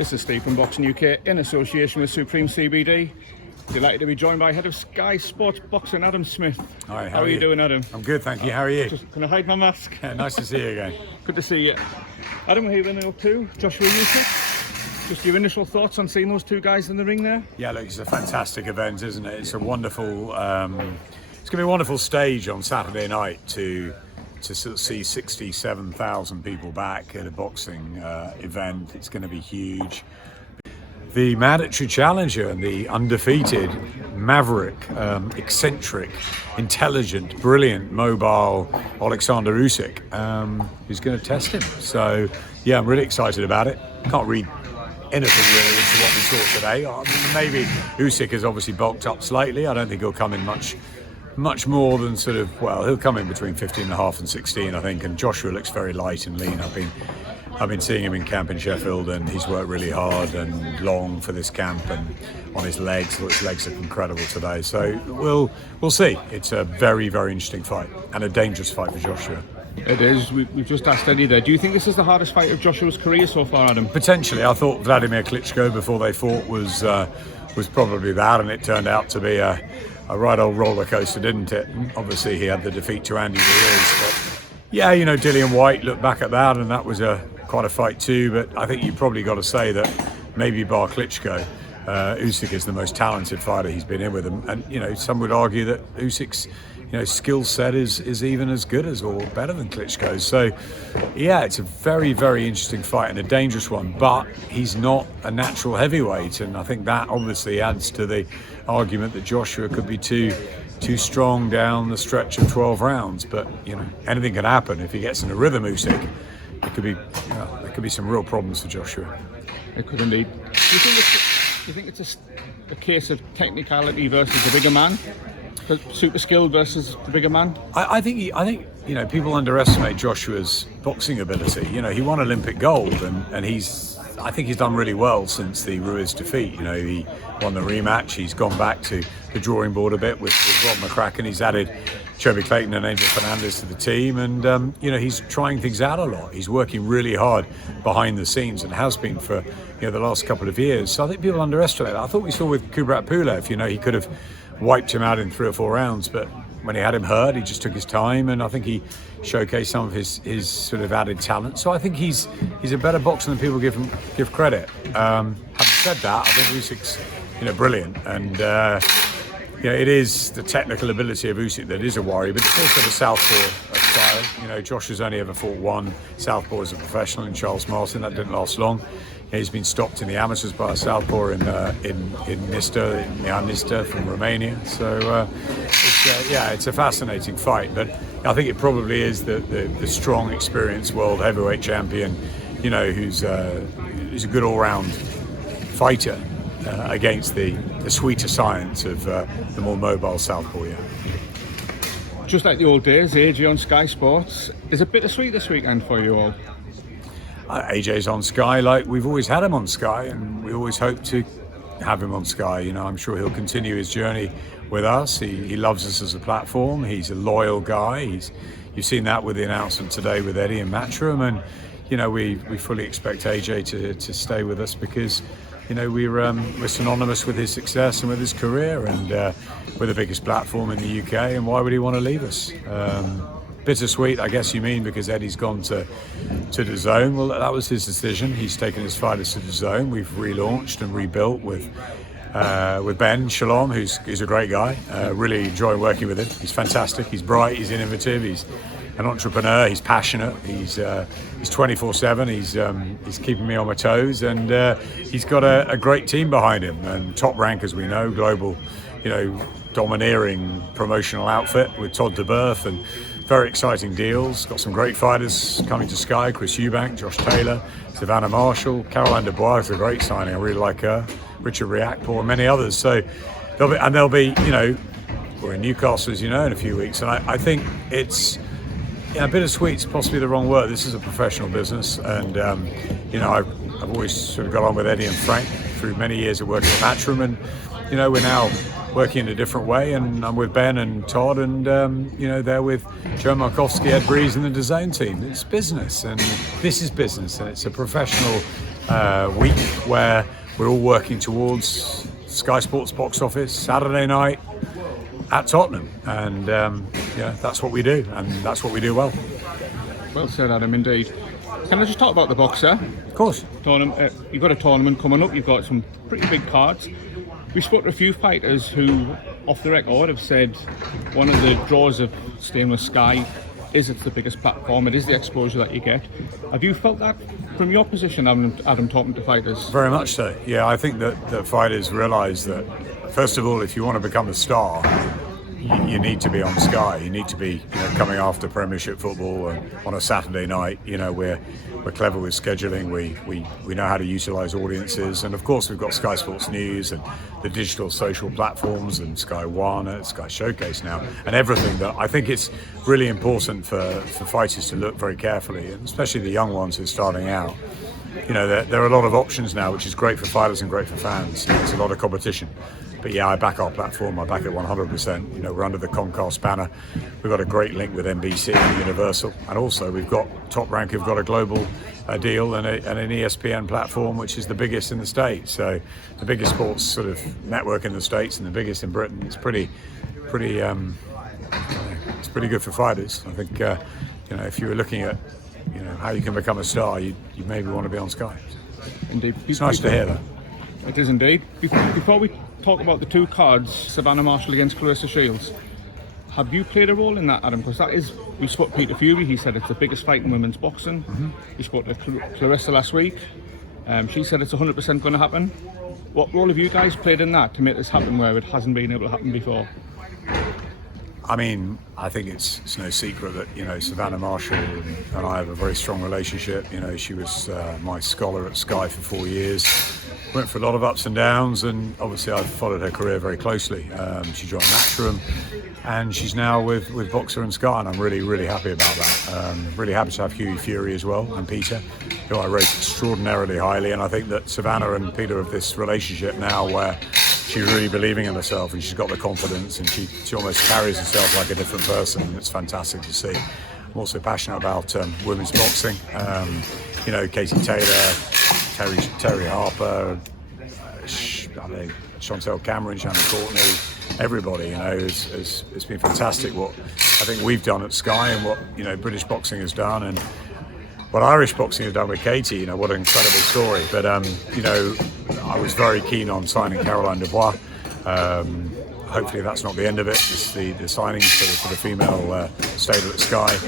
This is Steve from Boxing UK in association with Supreme CBD. Delighted to be joined by head of Sky Sports Boxing, Adam Smith. Hi, how are you doing, Adam? I'm good, thank you. How are you? Can I hide my mask? Yeah, nice to see you again. Good to see you. Adam, what are you been up to? Joshua Usyk? Just your initial thoughts on seeing those two guys in the ring there? Yeah, look, it's a fantastic event, isn't it? It's a wonderful, it's going to be a wonderful stage on Saturday night to sort of see 67,000 people back at a boxing event. It's going to be huge. The mandatory challenger and the undefeated, maverick, eccentric, intelligent, brilliant, mobile Oleksandr Usyk is going to test him. So, yeah, I'm really excited about it. Can't read anything really into what we saw today. I mean, maybe Usyk has obviously bulked up slightly. I don't think he'll come in much more than sort of, well, he'll come in between 15.5 and 16, I think, and Joshua looks very light and lean. I've been seeing him in camp in Sheffield, and he's worked really hard and long for this camp, and on his legs. His legs are incredible today. So we'll see. It's a very, very interesting fight and a dangerous fight for Joshua. It is. We've just asked Eddie there. Do you think this is the hardest fight of Joshua's career so far, Adam? Potentially. I thought Vladimir Klitschko before they fought was probably that, and it turned out to be a right old roller coaster, didn't it? And obviously, he had the defeat to Andy Ruiz. But yeah, you know, Dillian White looked back at that, and that was quite a fight too. But I think you probably got to say that maybe bar Klitschko, Usyk is the most talented fighter he's been in with him. And you know, some would argue that Usyk's skill set is even as good as or better than Klitschko's. So yeah, it's a very, very interesting fight and a dangerous one, but he's not a natural heavyweight, and I think that obviously adds to the argument that Joshua could be too strong down the stretch of 12 rounds. But you know, anything can happen if he gets in a rhythm. Usyk, there could be some real problems for Joshua. It could indeed. Do you think it's a case of technicality versus the bigger man? Super skilled versus the bigger man? I think people underestimate Joshua's boxing ability. You know, he won Olympic gold, and I think he's done really well since the Ruiz defeat. You know, he won the rematch. He's gone back to the drawing board a bit with Rob McCracken. He's added Chobi Clayton and Angel Fernandez to the team, and he's trying things out a lot. He's working really hard behind the scenes and has been for the last couple of years. So I think people underestimate that. I thought we saw with Kubrat Pulev, he could have wiped him out in 3 or 4 rounds, but when he had him hurt, he just took his time, and I think he showcased some of his sort of added talent. So I think he's a better boxer than people give credit. Having said that, I think Usyk's brilliant, and it is the technical ability of Usyk that is a worry, but it's also the southpaw style. Josh has only ever fought one southpaw as a professional in Charles Martin. That didn't last long. He's been stopped in the amateurs by a southpaw in Nista from Romania. So it's a fascinating fight. But I think it probably is the strong, experienced world heavyweight champion, who's a good all-round fighter against the sweeter science of the more mobile southpaw. Yeah. Just like the old days, AJ on Sky Sports. Is it bittersweet this weekend for you all? AJ's on Sky like we've always had him on Sky, and we always hope to have him on Sky. I'm sure he'll continue his journey with us. He loves us as a platform. He's a loyal guy. You've seen that with the announcement today with Eddie and Matchroom, and we fully expect AJ to stay with us because we're synonymous with his success and with his career, and we're the biggest platform in the UK, and why would he want to leave us? Bittersweet, I guess you mean, because Eddie's gone to DAZN. Well, that was his decision. He's taken his fighters to DAZN. We've relaunched and rebuilt with Ben Shalom, who's a great guy. Really enjoy working with him. He's fantastic. He's bright. He's innovative. He's an entrepreneur. He's passionate. He's 24/7. He's keeping me on my toes, and he's got a great team behind him, and top rank, as we know, global, domineering promotional outfit with Todd DeBerth, and very exciting deals. Got some great fighters coming to Sky: Chris Eubank, Josh Taylor, Savannah Marshall, Caroline Dubois is a great signing. I really like her. Richard Riakporhe, and many others. So they'll be we're in Newcastle, as you know, in a few weeks, and I think it's bittersweet's possibly the wrong word. This is a professional business, and I've always sort of got on with Eddie and Frank through many years of working at Matchroom, and we're now working in a different way, and I'm with Ben and Todd, and they're with Joe Markowski, Ed Breeze, and the DAZN team. It's business, and this is business, and it's a professional week where we're all working towards Sky Sports box office Saturday night at Tottenham, and that's what we do, and that's what we do well. Well said, Adam, indeed. Can I just talk about the boxer? Of course. Tournament. You've got a tournament coming up. You've got some pretty big cards. We spoke to a few fighters who, off the record, have said one of the draws of staying with Sky is it's the biggest platform. It is the exposure that you get. Have you felt that from your position, Adam, talking to fighters? Very much so. Yeah, I think that fighters realise that, first of all, if you want to become a star, you need to be on Sky. You need to be coming after Premiership football on a Saturday night. We're clever with scheduling. We know how to utilise audiences, and of course we've got Sky Sports News and the digital social platforms and Sky One and Sky Showcase now, and everything. That I think it's really important for fighters to look very carefully, and especially the young ones who are starting out. There are a lot of options now, which is great for fighters and great for fans. There's a lot of competition. But yeah, I back our platform. I back it 100%. We're under the Comcast banner. We've got a great link with NBC and Universal, and also we've got Top Rank. We've got a global deal and an ESPN platform, which is the biggest in the States. So the biggest sports sort of network in the States and the biggest in Britain. It's pretty good for fighters. I think if you were looking at how you can become a star, you maybe want to be on Sky. Indeed, it's nice to hear that. It is indeed. Before we talk about the two cards, Savannah Marshall against Claressa Shields, have you played a role in that, Adam? Because we spoke to Peter Fury, he said it's the biggest fight in women's boxing. We spoke to Claressa last week, she said it's 100% going to happen. What role have you guys played in that to make this happen where it hasn't been able to happen before? I mean, I think it's no secret that Savannah Marshall and I have a very strong relationship. She was my scholar at Sky for 4 years. Went for a lot of ups and downs, and obviously I've followed her career very closely. She joined Matchroom, and she's now with Boxer and Sky, and I'm really happy about that. Really happy to have Hughie Fury as well, and Peter, who I rate extraordinarily highly. And I think that Savannah and Peter have this relationship now where she's really believing in herself, and she's got the confidence, and she almost carries herself like a different person, and it's fantastic to see. I'm also passionate about women's boxing. Katie Taylor, Terry Harper, Chantel Cameron, Shannon Courtney, everybody. It's been fantastic what I think we've done at Sky, and what British boxing has done, and what Irish boxing has done with Katie. What an incredible story. But I was very keen on signing Caroline Dubois. Hopefully that's not the end of it. It's the signings for the female stable at Sky.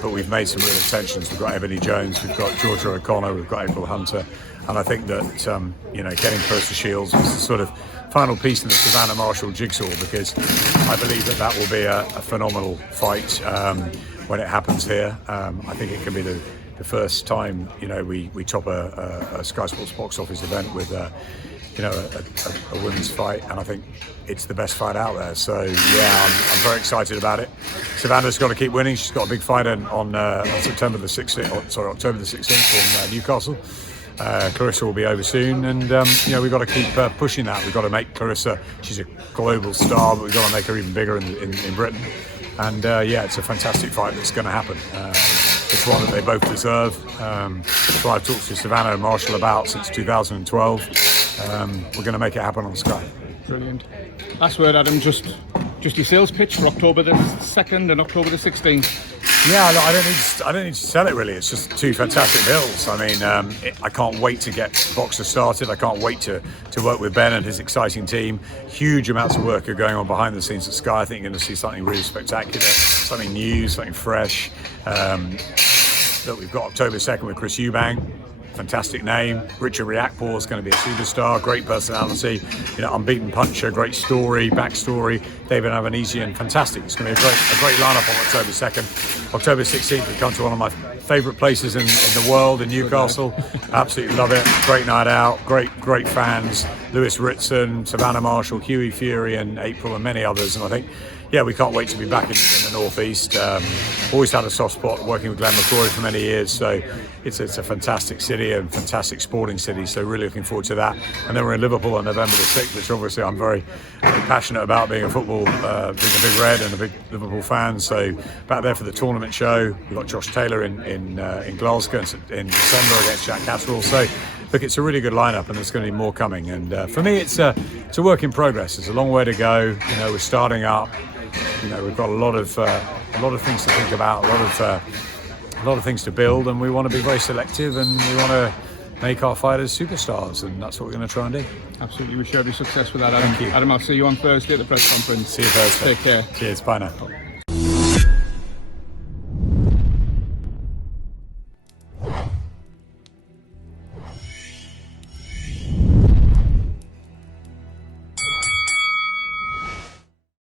But we've made some real extensions. We've got Ebony Jones, we've got Georgia O'Connor, we've got April Hunter. And I think that getting Claressa Shields was the sort of final piece in the Savannah Marshall jigsaw, because I believe that will be a phenomenal fight when it happens here. I think it can be the first time we top a Sky Sports box office event with a women's fight, and I think it's the best fight out there. So yeah, I'm very excited about it. Savannah's got to keep winning. She's got a big fight on October the 16th in Newcastle. Claressa will be over soon, and we've got to keep pushing that. We've got to make Claressa, she's a global star, but we've got to make her even bigger in Britain. And it's a fantastic fight that's going to happen. It's one that they both deserve. It's what I've talked to Savannah and Marshall about since 2012. We're going to make it happen on Sky. Brilliant. Last word, Adam, just your sales pitch for October the 2nd and October the 16th. Yeah, I don't need to sell it really. It's just two fantastic bills. I mean, I can't wait to get Boxer started. I can't wait to work with Ben and his exciting team. Huge amounts of work are going on behind the scenes at Sky. I think you're going to see something really spectacular, something new, something fresh. That we've got October 2nd with Chris Eubank. Fantastic name. Richard Riakporhe is going to be a superstar, great personality, unbeaten puncher, great story, backstory. David Avanesian, fantastic. It's going to be a great lineup on October 2nd. October 16th, we come to one of my favourite places in the world, in Newcastle. Absolutely love it. Great night out, great fans. Lewis Ritson, Savannah Marshall, Hughie Fury, and April, and many others. And I think, yeah, we can't wait to be back in the northeast. Always had a soft spot working with Glenn McCrory for many years, so it's a fantastic city and fantastic sporting city. So really looking forward to that. And then we're in Liverpool on November the 6th, which obviously I'm very passionate about, being a football, being a big Red and a big Liverpool fan. So back there for the tournament show. We've got Josh Taylor in Glasgow in December against Jack Catterall. So look, it's a really good lineup, and there's going to be more coming. And for me, it's a work in progress. There's a long way to go. You know, we're starting up. You know, we've got a lot of things to think about, a lot of things to build, and we want to be very selective, and we want to make our fighters superstars, and that's what we're going to try and do. Absolutely, we wish you every success with that, Adam. Thank you. Adam, I'll see you on Thursday at the press conference. See you Thursday. Take care. Cheers. Bye now.